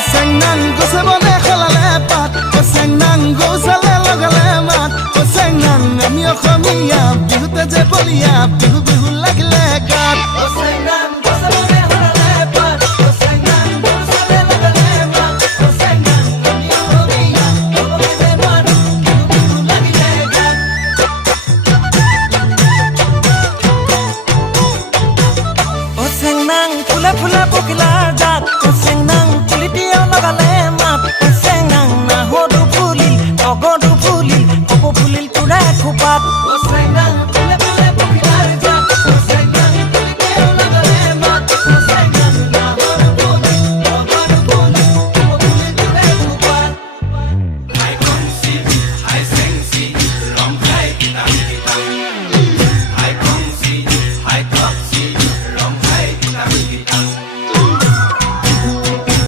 চেংনাং গছে বনে খলালে পাত চেংনাং গৌচালে লগালে মাত চেংনাং আমি অসমীয়া বিহুতে যে বলিয়া বিহু বিহু লাগিলে গাত